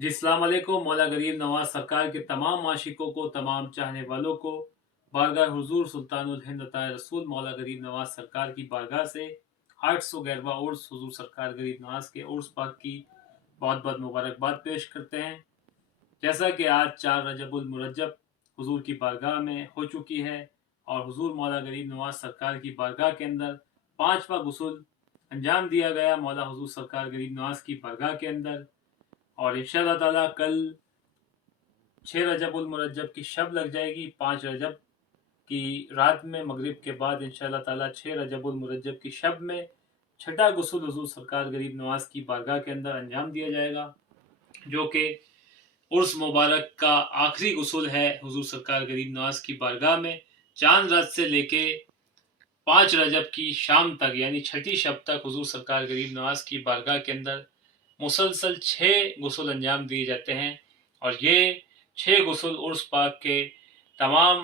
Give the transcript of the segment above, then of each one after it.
जी अस्सलाम वालेकुम। मौला गरीब नवाज सरकार के तमाम आशिकों को, तमाम चाहने वालों को बारगाह हुजूर सुल्तानुल हिंद अता रसूल मौला गरीब नवाज सरकार की बारगाह से 800 गैरबा उर्स हुजूर सरकार गरीब नवाज के उर्स पाक की बहुत बहुत मुबारकबाद पेश करते हैं। जैसा कि आज 4 रजबुल मुरज्जब हुजूर की बारगाह में हो चुकी है और हुजूर मौला गरीब नवाज सरकार की बारगाह के अंदर 5वां गुस्ल अंजाम दिया गया मौला हुजूर सरकार गरीब नवाज की बारगाह के अंदर। और इंशाअल्लाह ताला कल 6 रजबुल मुरज्जब की शब लग जाएगी। 5 रजब की रात में मगरिब के बाद इंशाअल्लाह ताला 6 रजबुल मुरज्जब की शब में छठा गुस्ल हुजूर सरकार गरीब नवाज की बारगाह के अंदर अंजाम दिया जाएगा, जो कि उर्स मुबारक का आखिरी गुस्ल है हुजूर सरकार गरीब नवाज की बारगाह में। चांद रात से लेके 5 रजब की शाम तक यानी छठी शब तक हुजूर सरकार गरीब नवाज की बारगाह के अंदर मुसलसल 6 गुस्ल अंजाम दिए जाते हैं। और ये 6 गुस्ल उर्स पाक के तमाम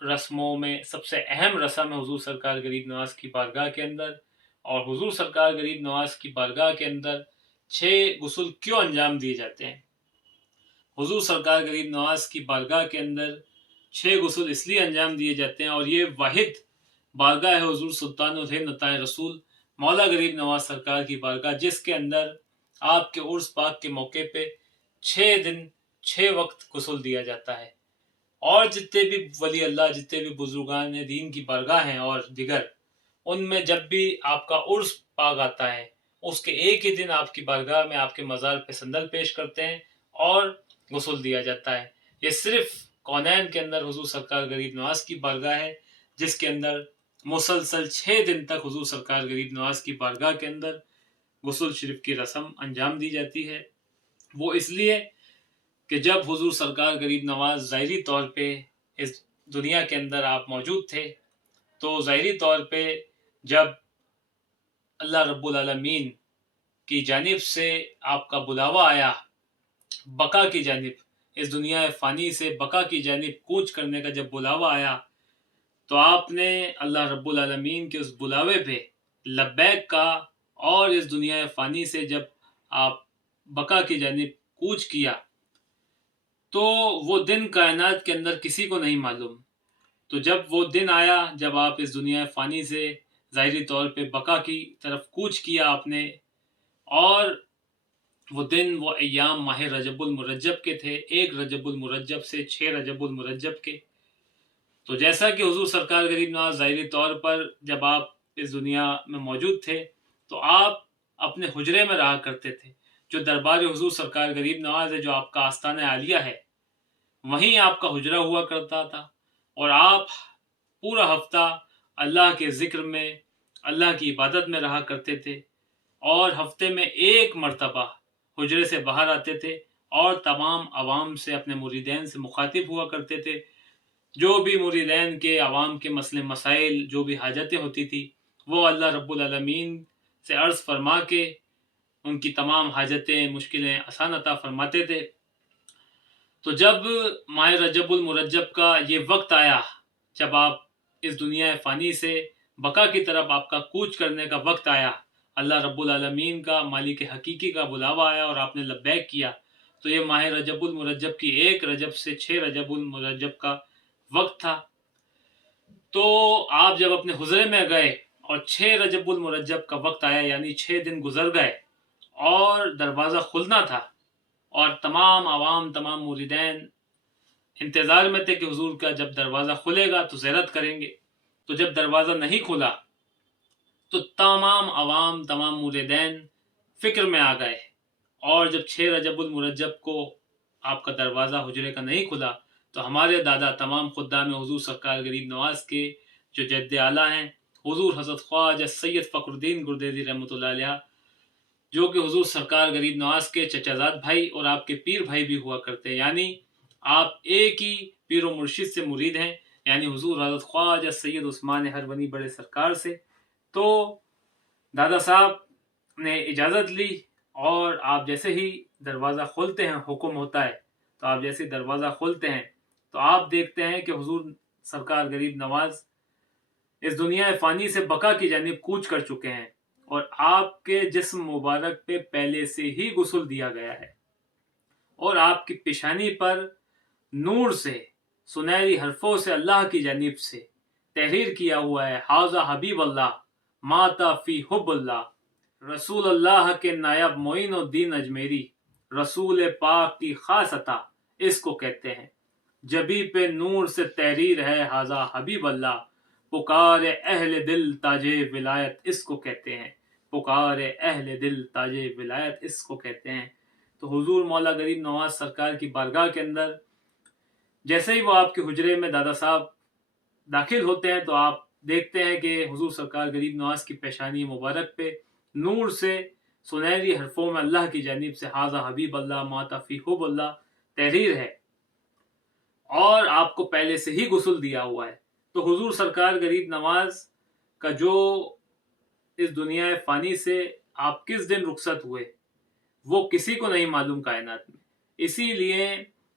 रस्मों में सबसे अहम रस्म है हुजूर सरकार गरीब नवाज की बारगाह के अंदर। और हुजूर सरकार गरीब नवाज की बारगाह के अंदर 6 गुस्ल क्यों अंजाम दिए जाते हैं? हुजूर सरकार गरीब नवाज की बारगाह के अंदर 6 गुस्ल इसलिए अंजाम दिए जाते हैं और ये वाहिद बारगाह है हुजूर सुल्तानुल हिंद अता रसूल मौला गरीब नवाज सरकार की बारगाह, जिसके अंदर आपके उर्स पाक के मौके पे 6 दिन 6 वक्त गुस्ल दिया जाता है। और जितने भी वली अल्लाह, जितने भी बुजुर्गान दीन की बारगाह हैं और दिगर, उनमें जब भी आपका उर्स पाक आता है उसके एक ही दिन आपकी बारगाह में आपके मज़ार पे संदल पेश करते हैं और गुस्ल दिया जाता है। ये सिर्फ कौनैन के अंदर हुजूर सरकार गरीब नवाज की बारगाह है, जिसके अंदर मुसलसल 6 दिन तक हुजूर सरकार गरीब नवाज की बारगाह के अंदर गुस्ल शरीफ की रस्म अंजाम दी जाती है। वो इसलिए कि जब हुजूर सरकार गरीब नवाज ज़ाहिरी तौर पे इस दुनिया के अंदर आप मौजूद थे, तो ज़ाहिरी तौर पे जब अल्लाह रब्बुल आलमीन की जानिब से आपका बुलावा आया बका की जानिब, इस दुनिया फ़ानी से बका की जानिब कूच करने का जब बुलावा आया, तो आपने अल्लाह रब्बुल आलमीन के उस बुलावे पे लब्बैक का और इस दुनिया फ़ानी से जब आप बका की जानिब कूच किया, तो वो दिन कायनात के अंदर किसी को नहीं मालूम। तो जब वो दिन आया, जब आप इस दुनिया फ़ानी से ज़ाहिरी तौर पे बका की तरफ कूच किया आपने, और वो दिन वो अय्याम माह रजबुल मुरज्जब के थे, 1 रजबुल मुरज्जब से 6 रजबुल मुरज्जब के। तो जैसा कि हुजूर सरकार गरीब नवाज ज़ाहिरी तौर पर जब आप इस दुनिया में मौजूद थे, तो आप अपने हुजरे में रहा करते थे। जो दरबार हुजूर सरकार गरीब नवाज है, जो आपका आस्ताना आलिया है, वहीं आपका हुजरा हुआ करता था। और आप पूरा हफ्ता अल्लाह के ज़िक्र में, अल्लाह की इबादत में रहा करते थे। और हफ्ते में 1 मरतबा हुजरे से बाहर आते थे और तमाम अवाम से, अपने मुरीदैन से मुखातिब हुआ करते थे। जो भी मुरीदैन के अवाम के मसले मसाइल, जो भी हाजतें होती थी, वो अल्लाह रब्बुल आलमीन से अर्ज़ फरमा के उनकी तमाम हाजतें, मुश्किलें आसान अता फरमाते थे। तो जब माह रजबुल मुरज्जब का ये वक्त आया, जब आप इस दुनिया फ़ानी से बका की तरफ आपका कूच करने का वक्त आया, अल्लाह रब्बुल आलमीन का, मालिक हकीकी का बुलावा आया और आपने लब्बैक किया, तो ये माह रजबुल मुरज्जब की 1 रजब से 6 रजबुल मुरज्जब का वक्त था। तो आप जब अपने हुजरे में गए और 6 रजबुल मुरज्जब का वक्त आया, यानी 6 दिन गुजर गए और दरवाज़ा खुलना था, और तमाम आवाम, तमाम मुरीदैन इंतज़ार में थे कि हुजूर का जब दरवाज़ा खुलेगा तो ज़ियारत करेंगे। तो जब दरवाज़ा नहीं खुला, तो तमाम आवाम, तमाम मुरीदैन फ़िक्र में आ गए। और जब 6 रजबुल मुरज्जब को आपका दरवाज़ा हुजरे का नहीं खुला, तो हमारे दादा, तमाम खुद्दाम हुजूर सरकार गरीब नवाज के जो जद्द आला हैं, हुजूर हज़रत ख्वाजा सैयद फ़खरुद्दीन गुरदेदी रहमतुल्लाह अलैह, जो कि हुजूर सरकार गरीब नवाज के चचाजाद भाई और आपके पीर भाई भी हुआ करते हैं, यानी आप एक ही पीर व मुर्शिद से मुरीद हैं, यानी हुजूर हज़रत ख्वाजा सैयद उस्मान हरवनी बड़े सरकार से। तो दादा साहब ने इजाज़त ली और आप जैसे ही दरवाज़ा खोलते हैं, हुक्म होता है, तो आप जैसे दरवाज़ा खोलते हैं तो आप देखते हैं कि हुजूर सरकार गरीब नवाज इस दुनिया फ़ानी से बका की जानिब कूच कर चुके हैं और आपके जिस्म मुबारक पे पहले से ही गुस्ल दिया गया है। اور آپ کی پیشانی پر نور سے سنہری حرفوں سے اللہ کی جانب سے تحریر کیا ہوا ہے حاذا حبیب اللہ ماتا فی حب اللہ، رسول اللہ کے نائب معین الدین اجمیری، رسول پاک کی خاص عطا اس کو کہتے ہیں، جبی پہ نور سے تحریر ہے حاذا حبیب اللہ، پکار اہل دل تاج ولایت اس کو کہتے ہیں، پکار اہل دل تاج ولایت اس کو کہتے ہیں۔ تو حضور مولا غریب نواز سرکار کی بارگاہ کے اندر جیسے ہی وہ آپ کے حجرے میں دادا صاحب داخل ہوتے ہیں تو آپ دیکھتے ہیں کہ حضور سرکار غریب نواز کی پیشانی مبارک پہ نور سے سنہری حرفوں میں اللہ کی جانب سے حاذا حبیب اللہ ماتا فی حب اللہ تحریر ہے، اور آپ کو پہلے سے ہی غسل دیا ہوا ہے۔ تو حضور سرکار غریب نواز کا جو اس دنیا فانی سے آپ کس دن رخصت ہوئے وہ کسی کو نہیں معلوم کائنات میں، اسی لیے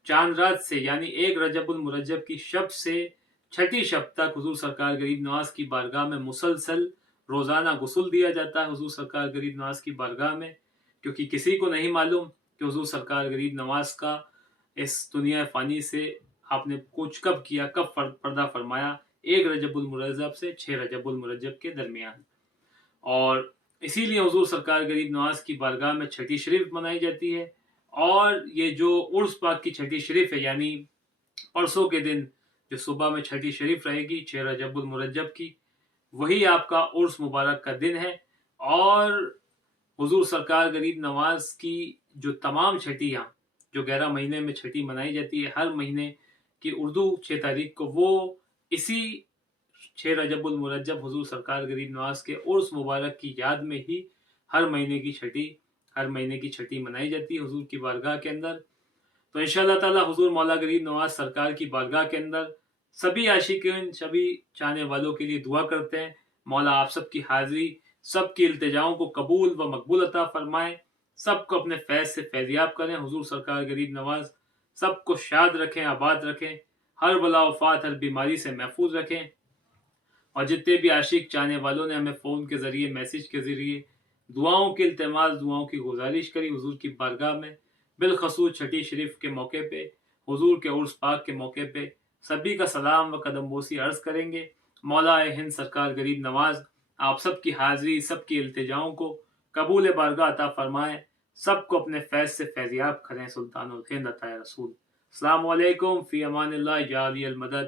چاند رات سے یعنی 1 رجب المرجب کی شب سے 6 شب تک حضور سرکار غریب نواز کی بارگاہ میں مسلسل روزانہ غسل دیا جاتا ہے حضور سرکار غریب نواز کی بارگاہ میں، کیونکہ کسی کو نہیں معلوم کہ حضور سرکار غریب نواز کا اس دنیا فانی سے آپ نے کچھ کب کیا، کب پردہ فرمایا، 1 رجب المرجب سے 6 رجب المرجب کے درمیان۔ اور اسی لیے حضور سرکار غریب نواز کی بارگاہ میں چھٹی شریف منائی جاتی ہے، اور یہ جو عرس پاک کی چھٹی شریف ہے یعنی پرسوں کے دن جو صبح میں چھٹی شریف رہے گی 6 رجب المرجب کی، وہی آپ کا عرس مبارک کا دن ہے۔ اور حضور سرکار غریب نواز کی جو تمام چھٹیاں جو 11 مہینے میں چھٹی منائی جاتی ہے، ہر مہینے کی اردو 6 تاریخ کو وہ اسی 6 رجب المرجب حضور سرکار غریب نواز کے عرس مبارک کی یاد میں ہی ہر مہینے کی چھٹی منائی جاتی ہے حضور کی بارگاہ کے اندر۔ تو انشاءاللہ تعالی حضور مولا غریب نواز سرکار کی بارگاہ کے اندر سبھی عاشقین، سبھی چاہنے والوں کے لیے دعا کرتے ہیں، مولا آپ سب کی حاضری، سب کی التجاؤں کو قبول و مقبول عطا فرمائیں، سب کو اپنے فیض سے فیضیاب کریں، حضور سرکار غریب نواز سب کو شاد رکھیں، آباد رکھیں، ہر بلا وفات، ہر بیماری سے محفوظ رکھیں۔ اور جتنے بھی عاشق چاہنے والوں نے ہمیں فون کے ذریعے، میسج کے ذریعے دعاؤں کے التماس، دعاؤں کی گزارش کری حضور کی بارگاہ میں، بالخصوص چھٹی شریف کے موقع پہ، حضور کے عرس پاک کے موقع پہ، سبھی کا سلام و قدم بوسی عرض کریں گے۔ مولا ہند سرکار غریب نواز آپ سب کی حاضری، سب کی التجاؤں کو قبول بارگاہ عطا فرمائیں، سب کو اپنے فیض سے فیضیاب کریں، سلطان الہند عطا رسول۔ السلام علیکم، فی امان اللہ، یا علی المدد۔